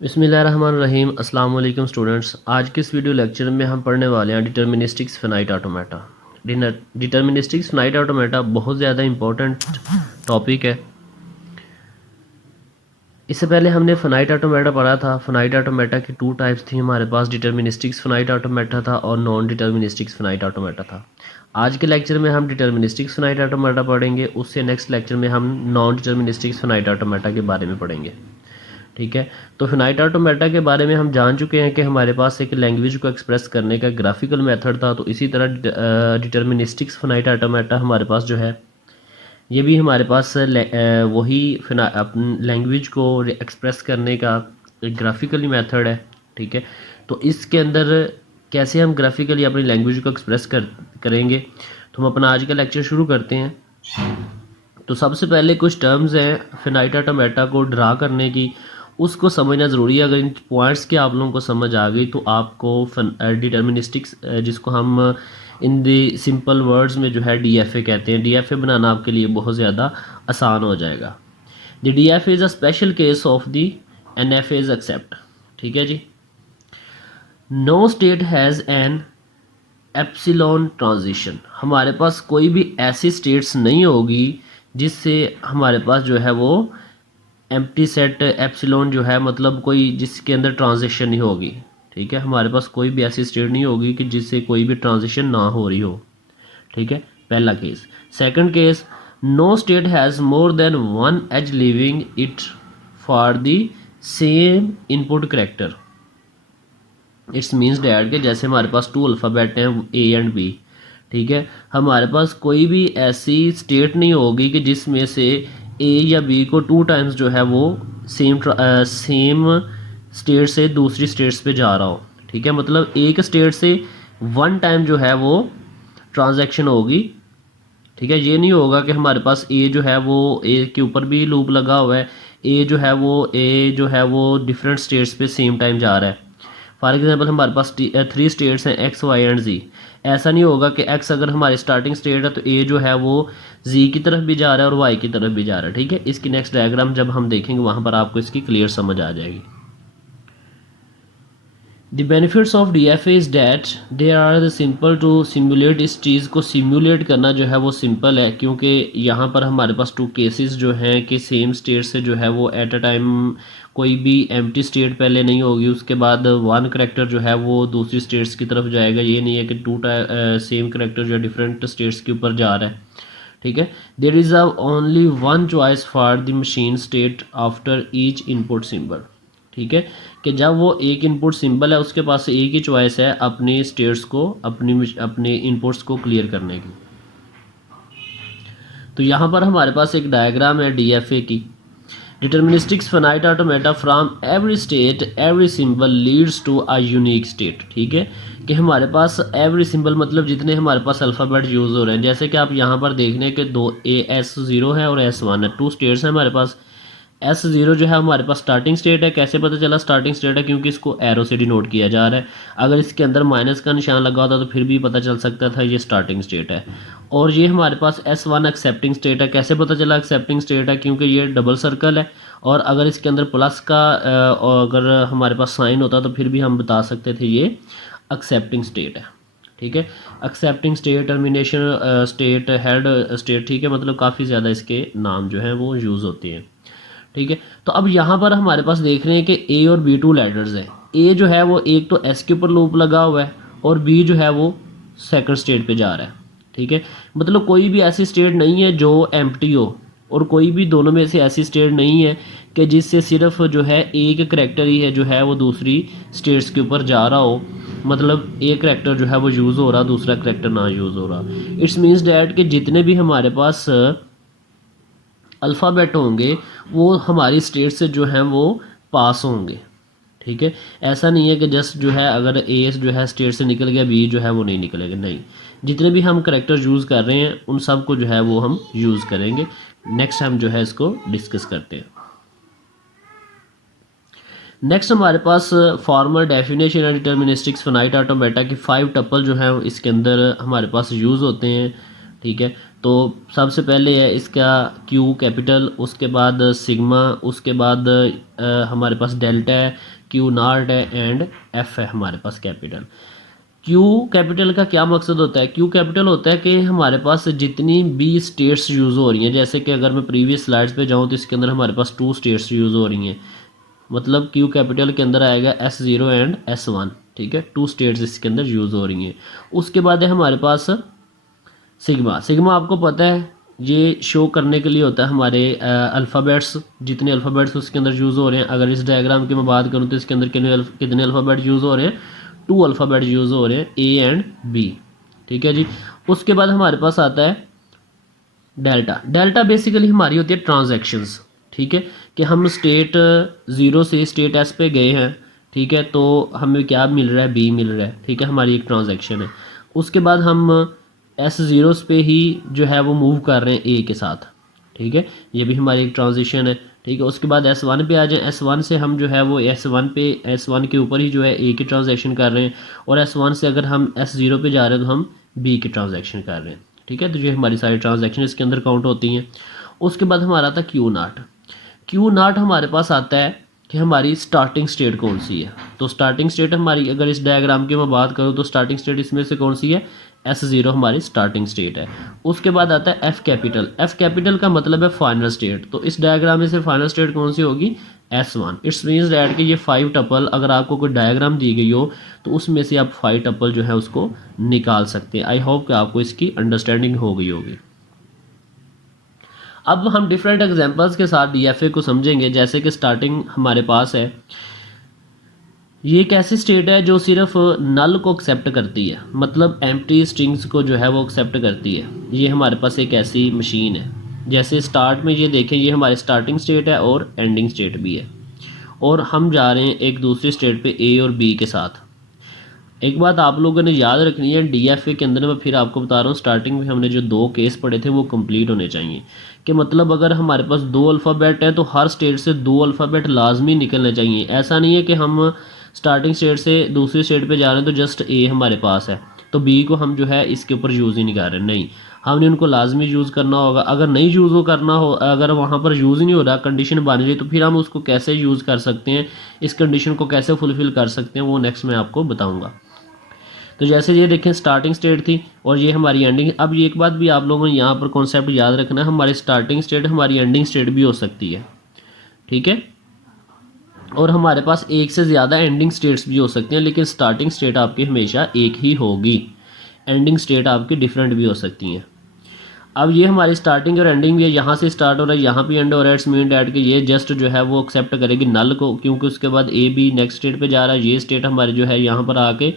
बिस्मिल्लाहिर्रहमानिर्रहीम। अस्सलाम वालेकुम स्टूडेंट्स। आज के इस वीडियो लेक्चर में हम पढ़ने वाले हैं डिटर्मिनिस्टिक्स फिनाइट ऑटोमेटा। डिटर्मिनिस्टिक्स फिनाइट ऑटोमेटा बहुत ज़्यादा इंपॉर्टेंट टॉपिक है। इससे पहले हमने फिनाइट ऑटोमेटा पढ़ा था। फिनाइट ऑटोमेटा की टू टाइप्स थी हमारे पास, डिटर्मिनिस्टिक्स फिनाइट ऑटोमेटा था और नॉन डिटर्मिनिस्टिक्स फिनाइट ऑटोमेटा था। आज के लेक्चर में हम डिटर्मिनिस्टिक्स फिनाइट ऑटोमेटा पढ़ेंगे, उससे नेक्स्ट लेक्चर में हम नॉन डिटर्मिनिस्टिक्स फिनाइट ऑटोमेटा के बारे में पढ़ेंगे। ठीक है, तो फिनाइट ऑटोमेटा के बारे में हम जान चुके हैं कि हमारे पास एक लैंग्वेज को एक्सप्रेस करने का ग्राफिकल मेथड था। तो इसी तरह डिटर्मिनिस्टिक्स फिनाइट ऑटोमेटा हमारे पास जो है, ये भी हमारे पास वही अपनी लैंग्वेज को एक्सप्रेस करने का एक ग्राफिकली मेथड है। ठीक है, तो इसके अंदर कैसे हम ग्राफिकली अपनी लैंग्वेज को एक्सप्रेस करेंगे, तो हम अपना आज का लेक्चर शुरू करते हैं। तो सबसे पहले कुछ टर्म्स हैं फिनाइट ऑटोमेटा को ड्रा करने की, उसको समझना ज़रूरी है। अगर इन पॉइंट्स की आप लोगों को समझ आ गई तो आपको डिटर्मिनिस्टिक्स, जिसको हम इन दी सिंपल वर्ड्स में जो है डीएफए कहते हैं, डीएफए बनाना आपके लिए बहुत ज़्यादा आसान हो जाएगा। The DFA is a special case of the NFAs except. ठीक है जी। No state has an epsilon transition. हमारे पास कोई भी ऐसी स्टेट्स नहीं होगी जिससे हमारे पास जो है वो एम्प्टी सेट एप्सिलॉन जो है, मतलब कोई जिसके अंदर ट्रांजिशन नहीं होगी। ठीक है, हमारे पास कोई भी ऐसी स्टेट नहीं होगी कि जिससे कोई भी ट्रांजिशन ना हो रही हो। ठीक है, पहला case. Second case, no state has more than one edge leaving it for the same input character. It's means that के जैसे हमारे पास टू अल्फ़ाबेट हैं ए एंड बी। ठीक है, हमारे पास कोई भी ऐसी स्टेट नहीं होगी कि जिसमें से ए या बी को टू टाइम्स जो है वो सेम स्टेट से दूसरी स्टेट्स पे जा रहा हो। ठीक है, मतलब एक स्टेट से वन टाइम जो है वो ट्रांजैक्शन होगी। ठीक है, ये नहीं होगा कि हमारे पास ए जो है वो ए के ऊपर भी लूप लगा हुआ है, ए जो है वो डिफरेंट स्टेट्स पे सेम टाइम जा रहा है। फॉर एग्जांपल हमारे पास 3 स्टेट्स हैं एक्स वाई एंड जी। ऐसा नहीं होगा कि एक्स अगर हमारी स्टार्टिंग स्टेट है तो ए जो है वो जी की तरफ भी जा रहा है और वाई की तरफ भी जा रहा है। ठीक है, इसकी नेक्स्ट डायग्राम जब हम देखेंगे वहाँ पर आपको इसकी क्लियर समझ आ जाएगी। The benefits of D F A is that they are the simple to simulate. इस चीज़ को सिमुलेट करना जो है वो सिंपल है, क्योंकि यहाँ पर हमारे पास टू केसेस जो हैं कि सेम स्टेट से जो है वो एट अ टाइम कोई भी एम्प्टी स्टेट पहले नहीं होगी, उसके बाद वन करेक्टर जो है वो दूसरी स्टेट्स की तरफ जाएगा। ये नहीं है कि सेम करेक्टर जो है डिफरेंट स्टेट्स के ऊपर जा रहा है। ठीक है, there is a only one choice for the machine state after each input symbol. ठीक है, कि जब वो एक इनपुट सिंबल है उसके पास एक ही चॉइस है अपनी स्टेट्स को, अपने इनपुट्स को क्लियर करने की। तो यहाँ पर हमारे पास एक डायग्राम है डीएफए की। Deterministics finite automata from every state every symbol leads to a unique state. ठीक है, कि हमारे पास एवरी सिंबल मतलब जितने हमारे पास अल्फ़ाबेट यूज़ हो रहे हैं, जैसे कि आप यहाँ पर देख रहे हैं कि दो S0 है और S1 है, टू स्टेट्स हैं हमारे पास। S0 जो है हमारे पास स्टार्टिंग स्टेट है। कैसे पता चला स्टार्टिंग स्टेट है? क्योंकि इसको एरो से डिनोट किया जा रहा है। अगर इसके अंदर माइनस का निशान लगा होता तो फिर भी पता चल सकता था ये स्टार्टिंग स्टेट है। और ये हमारे पास S1 एक्सेप्टिंग स्टेट है। कैसे पता चला एक्सेप्टिंग स्टेट है? क्योंकि ये डबल सर्कल है और अगर इसके अंदर प्लस का अगर हमारे पास साइन होता तो फिर भी हम बता सकते थे ये एक्सेप्टिंग स्टेट है। ठीक है, accepting state, termination state, head state. ठीक है, मतलब काफ़ी ज़्यादा इसके नाम जो हैं वो यूज़ होते हैं। ठीक है, तो अब यहाँ पर हमारे पास देख रहे हैं कि ए और बी टू लेटर्स हैं। ए जो है वो एक तो एस के ऊपर लूप लगा हुआ है और बी जो है वो सेकंड स्टेट पे जा रहा है। ठीक है, मतलब कोई भी ऐसी स्टेट नहीं है जो एम्प्टी हो और कोई भी दोनों में से ऐसी स्टेट नहीं है कि जिससे सिर्फ जो है एक करेक्टर ही है जो है वो दूसरी स्टेट्स के ऊपर जा रहा हो, मतलब एक करेक्टर जो है वो यूज़ हो रहा, दूसरा करेक्टर ना यूज़ हो रहा। इट्स मीन्स डैट कि जितने भी हमारे पास अल्फ़ाबेट होंगे वो हमारी स्टेट से जो हैं वो पास होंगे। ठीक है, ऐसा नहीं है कि जस्ट जो है अगर ए जो है स्टेट से निकल गया बी जो है वो नहीं निकलेगा। नहीं, जितने भी हम करेक्टर यूज़ कर रहे हैं उन सब को जो है वो हम यूज़ करेंगे। नेक्स्ट हम जो है इसको डिस्कस करते हैं। नेक्स्ट हमारे पास फॉर्मल डेफिनेशन है डिटर्मिनिस्टिक्स फिनाइट ऑटोमेटा की। 5 टपल जो है इसके अंदर हमारे पास यूज़ होते हैं। ठीक है, तो सबसे पहले है इसका क्यू कैपिटल, उसके बाद सिग्मा, उसके बाद हमारे पास डेल्टा है, क्यू नॉट है एंड एफ है हमारे पास कैपिटल। क्यू कैपिटल का क्या मकसद होता है? क्यू कैपिटल होता है कि हमारे पास जितनी भी स्टेट्स यूज़ हो रही हैं, जैसे कि अगर मैं प्रीवियस स्लाइड्स पे जाऊँ तो इसके अंदर हमारे पास 2 स्टेट्स यूज़ हो रही हैं, मतलब क्यू कैपिटल के अंदर आएगा S0 एंड S1, ठीक है, 2 स्टेट्स इसके अंदर यूज़ हो रही हैं। उसके बाद है हमारे पास सिग्मा। सिग्मा आपको पता है ये शो करने के लिए होता है हमारे अल्फ़ाबेट्स, जितने अल्फ़ाबेट्स उसके अंदर यूज़ हो रहे हैं। अगर इस डायग्राम की मैं बात करूँ तो इसके अंदर कितने अल्फ़ाबेट यूज़ हो रहे हैं? 2 अल्फ़ाबेट यूज़ हो रहे हैं, A एंड B, ठीक है जी। उसके बाद हमारे पास आता है डेल्टा। डेल्टा बेसिकली हमारी होती है ट्रांजैक्शंस, ठीक है, कि हम स्टेट 0 से स्टेट S पे गए हैं, ठीक है, तो हमें क्या मिल रहा है? B मिल रहा है, ठीक है, हमारी एक ट्रांजैक्शन है। उसके बाद हम S0 पे ही जो है वो मूव कर रहे हैं A के साथ, ठीक है, ये भी हमारी एक ट्रांजिशन है, ठीक है। उसके बाद S1 पे आ जाए, S1 से हम जो है वो S1 के ऊपर ही जो है A की ट्रांजैक्शन कर रहे हैं, और S1 से अगर हम S0 पे जा रहे हैं तो हम B की ट्रांजैक्शन कर रहे हैं, ठीक है। तो ये हमारी सारी ट्रांजैक्शन इसके अंदर काउंट होती हैं। उसके बाद हमारा आता है क्यू नॉट। क्यू नॉट हमारे पास आता है कि हमारी स्टार्टिंग स्टेट कौन सी है। तो स्टार्टिंग स्टेट हमारी, अगर इस डायग्राम की मैं बात करूँ तो स्टार्टिंग स्टेट इसमें से कौन सी है? S0 हमारी स्टार्टिंग स्टेट है। उसके बाद आता है एफ कैपिटल। एफ कैपिटल का मतलब है फाइनल स्टेट। तो इस डायग्राम में से फाइनल स्टेट कौन सी होगी? S1। इट्स मीन्स डैट कि ये 5 टपल, अगर आपको कोई डायग्राम दी गई हो तो उसमें से आप 5 टपल जो है उसको निकाल सकते हैं। आई होप कि आपको इसकी अंडरस्टैंडिंग हो गई होगी। अब हम डिफरेंट एग्जांपल्स के साथ DFA को समझेंगे। जैसे कि स्टार्टिंग हमारे पास है, ये एक ऐसी स्टेट है जो सिर्फ नल को एक्सेप्ट करती है, मतलब एम्प्टी स्ट्रिंग्स को जो है वो एक्सेप्ट करती है। ये हमारे पास एक ऐसी मशीन है। जैसे स्टार्ट में ये देखें, ये हमारी स्टार्टिंग स्टेट है और एंडिंग स्टेट भी है, और हम जा रहे हैं एक दूसरी स्टेट पे A और B के साथ। एक बात आप लोगों ने याद रखनी है, DFA के अंदर मैं फिर आपको बता रहा हूँ, स्टार्टिंग में हमने जो 2 केस पढ़े थे वो कंप्लीट होने चाहिए। कि मतलब अगर हमारे पास 2 अल्फ़ाबेट है तो हर स्टेट से 2 अल्फ़ाबेट लाजमी निकलने चाहिए। ऐसा नहीं है कि हम स्टार्टिंग स्टेट से दूसरी स्टेट पे जा रहे हैं तो जस्ट A हमारे पास है तो B को हम जो है इसके ऊपर यूज़ ही नहीं कर रहे, नहीं, हमने उनको लाजमी यूज़ करना होगा। अगर नहीं यूज़ हो करना हो, अगर वहाँ पर यूज़ ही नहीं हो रहा, कंडीशन बन रही, तो फिर हम उसको कैसे यूज़ कर सकते हैं, इस कंडीशन को कैसे फुलफ़िल कर सकते हैं, वो नेक्स्ट मैं आपको बताऊँगा। तो जैसे ये देखें स्टार्टिंग स्टेट थी और ये हमारी एंडिंग। अब ये एक बात भी आप लोगों ने यहाँ पर कॉन्सेप्ट याद रखना है, हमारी स्टार्टिंग स्टेट हमारी एंडिंग स्टेट भी हो सकती है, ठीक है, और हमारे पास एक से ज़्यादा एंडिंग स्टेट्स भी हो सकते हैं, लेकिन स्टार्टिंग स्टेट आपकी हमेशा एक ही होगी। एंडिंग स्टेट आपकी डिफरेंट भी हो सकती हैं। अब ये हमारी स्टार्टिंग और एंडिंग भी है, यहाँ से स्टार्ट हो रहा है, यहाँ पे एंड हो रहा है। इट्स मीन डैट कि ये जस्ट जो है वो एक्सेप्ट करेगी नल को, क्योंकि उसके बाद A B नेक्स्ट स्टेट पे जा रहा है। ये स्टेट हमारी जो है यहाँ पर आके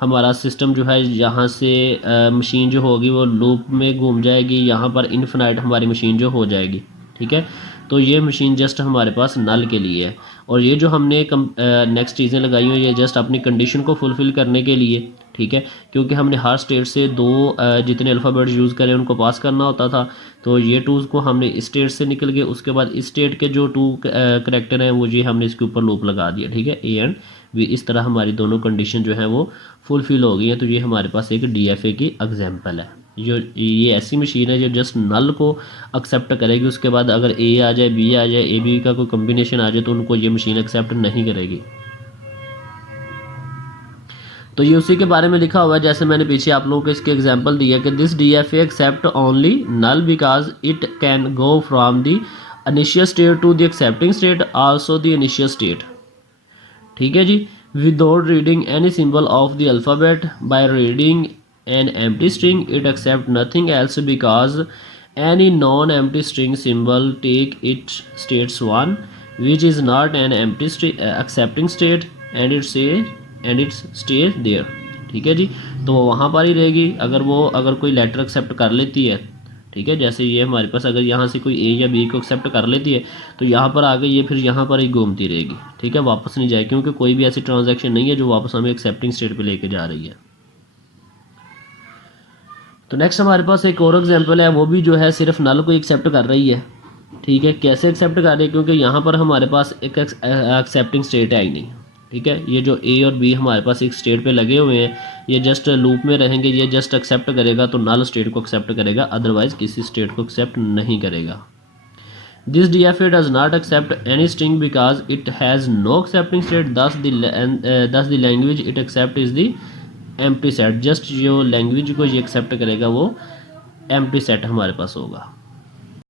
हमारा सिस्टम जो है यहाँ से मशीन जो होगी वो लूप में घूम जाएगी, यहाँ पर इनफिनाइट हमारी मशीन जो हो जाएगी, ठीक है। तो ये मशीन जस्ट हमारे पास नल के लिए है, और ये जो हमने नेक्स्ट चीज़ें लगाई हुई ये जस्ट अपनी कंडीशन को फुलफ़िल करने के लिए, ठीक है, क्योंकि हमने हर स्टेट से 2 जितने अल्फ़ाबेट यूज़ करें उनको पास करना होता था। तो ये 2 को हमने इस स्टेट से निकल गए, उसके बाद इस स्टेट के जो 2 करैक्टर हैं वो ये हमने इसके ऊपर लूप लगा दिया, ठीक है, A एंड B। इस तरह हमारी दोनों कंडीशन जो है वो फुलफ़िल हो गई है। तो ये हमारे पास एक DFA की एग्जांपल है। ये ऐसी मशीन है जो जस्ट नल को एक्सेप्ट करेगी, उसके बाद अगर A आ जाए B आ जाए, A B का कोई कम्बिनेशन आ जाए तो उनको ये मशीन एक्सेप्ट नहीं करेगी। तो ये उसी के बारे में लिखा हुआ है, जैसे मैंने पीछे आप लोगों को इसके एग्जांपल दिया कि this DFA accept only null because it can go from the initial state to the accepting state, also the initial state, ठीक है जी, without reading any symbol of the alphabet. By reading an empty string it accept nothing else because any non empty string symbol take it states 1 which is not an empty accepting state and it's stay there, ठीक है जी। तो वो वहाँ पर ही रहेगी अगर कोई letter accept कर लेती है, ठीक है, जैसे ये हमारे पास अगर यहाँ से कोई A या B को एक्सेप्ट कर लेती है तो यहाँ पर आगे ये फिर यहाँ पर ही घूमती रहेगी, ठीक है, वापस नहीं जाएगी, क्योंकि कोई भी ऐसी ट्रांजैक्शन नहीं है जो वापस हमें एक्सेप्टिंग स्टेट पे लेके जा रही है। तो नेक्स्ट हमारे पास एक और एग्जांपल है, वो भी जो है सिर्फ नल को एक्सेप्ट कर रही है, ठीक है। कैसे एक्सेप्ट कर रही है? क्योंकि यहाँ पर हमारे पास एक एक्सेप्टिंग स्टेट है ही नहीं, ठीक है, ये जो ए और बी हमारे पास एक स्टेट पे लगे हुए हैं, ये जस्ट लूप में रहेंगे, ये जस्ट एक्सेप्ट करेगा तो नल स्टेट को एक्सेप्ट करेगा, अदरवाइज किसी स्टेट को एक्सेप्ट नहीं करेगा। This DFA does not accept any string because it has no accepting state. Thus the language it accept is the empty set. Just जो language को ये accept करेगा वो empty set हमारे पास होगा।